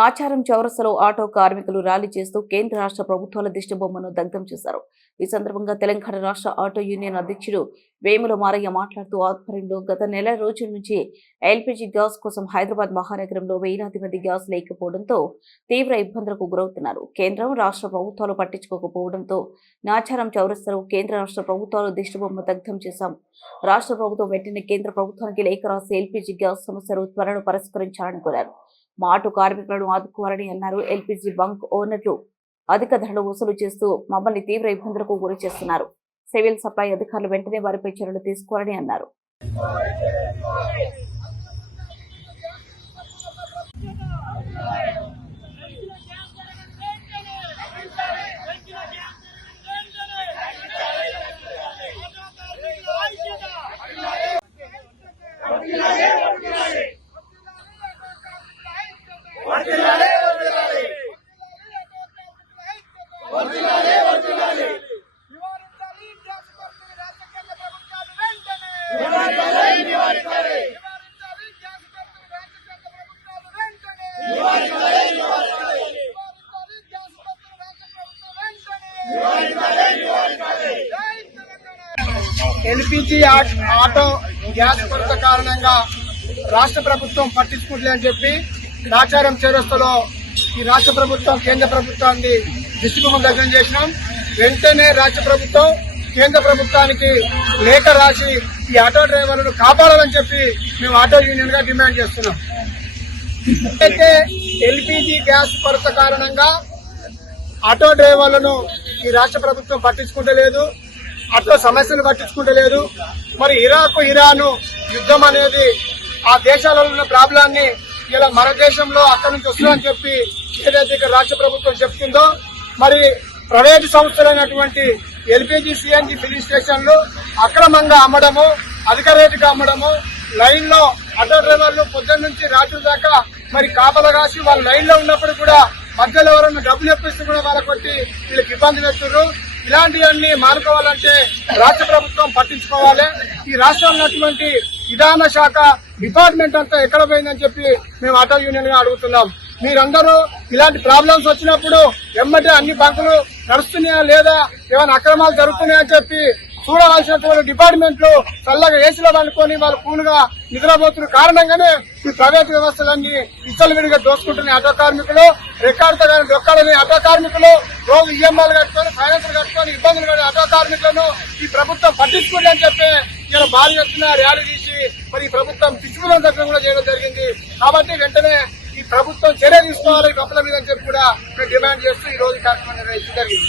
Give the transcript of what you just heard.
Nacharam చౌరస్తలో auto కార్మికులు rally చేస్తూ కేంద్ర రాష్ట్ర ప్రభుత్వాల దిష్టిబొమ్మను దగ్ధం చేశారు. ఈ సందర్భంగా తెలంగాణ రాష్ట్ర ఆటో యూనియన్ అధ్యక్షుడు వేముల మారయ్య మాట్లాడుతూ ఆధ్వర్యంలో గత నెల రోజుల నుంచి ఎల్పీజీ గ్యాస్ కోసం హైదరాబాద్ మహానగరంలో వేలాది మంది గ్యాస్ లేకపోవడంతో తీవ్ర ఇబ్బందులకు గురవుతున్నారు. కేంద్రం రాష్ట్ర ప్రభుత్వాలు పట్టించుకోకపోవడంతో నాచారం చౌరస్తలో కేంద్ర రాష్ట్ర ప్రభుత్వాలు దిష్టిబొమ్మ దగ్ధం చేశాం. రాష్ట్ర ప్రభుత్వం వెంటనే కేంద్ర ప్రభుత్వానికి లేఖ రాసి ఎల్పీజీ గ్యాస్ సమస్యను త్వరలో పరిష్కరించాలని కోరారు. మా ఆటో కార్మికులను ఆదుకోవాలని అన్నారు. ఎల్పీజీ బంక్ ఓనర్లు అధిక ధరలు వసూలు చేస్తూ మమ్మల్ని తీవ్ర ఇబ్బందులకు గురి చేస్తున్నారు. సివిల్ సప్లై అధికారులు వెంటనే వారిపై చర్యలు తీసుకోవాలని అన్నారు. ఎల్పీజీ ఆటో గ్యాస్ కొరత కారణంగా రాష్ట్ర ప్రభుత్వం పట్టించుకుంటుందని చెప్పి నాచారం చౌరస్తలో ఈ రాష్ట్ర ప్రభుత్వం కేంద్ర ప్రభుత్వాన్ని దిష్టిబొమ్మ దగ్ధం చేసినాం. వెంటనే రాష్ట్ర ప్రభుత్వం కేంద్ర ప్రభుత్వానికి లేఖ రాసి ఈ ఆటో డ్రైవర్లను కాపాడాలని చెప్పి మేము ఆటో యూనియన్ గా డిమాండ్ చేస్తున్నాం. అయితే ఎల్పీజీ గ్యాస్ కొరత కారణంగా ఆటో డ్రైవర్లను ఈ రాష్ట్ర ప్రభుత్వం పట్టించుకుంటలేదు, ఆటో సమస్యను పట్టించుకుంటలేదు. మరి ఇరాను యుద్ధం అనేది ఆ దేశాలలో ఉన్న ప్రాబ్లాన్ని ఇలా మన దేశంలో అక్కడి నుంచి వస్తుందని చెప్పి ఏదైతే ఇక్కడ రాష్ట్ర ప్రభుత్వం చెప్తుందో, మరి ప్రైవేటు సంస్థలైనటువంటి ఎల్పీజీ సిఎన్జీ ఫిల్లింగ్ స్టేషన్లు అక్రమంగా అమ్మడము, అధిక రేటుగా అమ్మడము, లైన్ లో ఆటో డ్రైవర్లు పొద్దున్న నుంచి రాత్రి దాకా మరి కాపలా కాసి వాళ్ళు లైన్ లో ఉన్నప్పుడు కూడా మధ్యలో ఎవరైనా డబ్బులు ఎప్పిస్తూ కూడా వాళ్ళ కొట్టి వీళ్ళకి ఇబ్బంది పెడుతున్నారు. ఇలాంటివన్నీ మానుకోవాలంటే రాష్ట్ర ప్రభుత్వం పట్టించుకోవాలి. ఈ రాష్ట్రంలో ఉన్నటువంటి విధాన శాఖ డిపార్ట్మెంట్ అంతా ఎక్కడ పోయిందని చెప్పి మేము ఆటో యూనియన్ గా అడుగుతున్నాం. మీరందరూ ఇలాంటి ప్రాబ్లమ్స్ వచ్చినప్పుడు వెంబటే అన్ని బంకులు నడుస్తున్నాయా లేదా, ఏమైనా అక్రమాలు జరుగుతున్నాయని చెప్పి చూడవలసినటువంటి డిపార్ట్మెంట్లు చల్లగా ఏసీలో పండుకొని వాళ్ళు కూలుగా నిద్రపోతున్న కారణంగానే ఈ ప్రైవేట్ వ్యవస్థలన్నీ విడిగా దోసుకుంటున్న ఆటో కార్మికులు, రికార్డుతో కానీ దొక్కాలని ఆటో కార్మికులు, రోజు ఈఎంఐలు కట్టుకొని ఫైనాన్సులు కట్టుకొని ఇబ్బందులు పడే ఆటో కార్మికులను ఈ ప్రభుత్వం పట్టించుకుందని చెప్పి ఇలా భారీ ఎత్తున ర్యాలీ తీసి మరి ఈ ప్రభుత్వం పిచ్చుకున్న దగ్గర కూడా చేయడం జరిగింది. కాబట్టి వెంటనే ఈ ప్రభుత్వం చర్య తీసుకోవాలి ఈ కప్పుల మీద అని చెప్పి కూడా మేము డిమాండ్ చేస్తూ ఈ రోజు కార్యక్రమం నిర్వహించడం జరిగింది.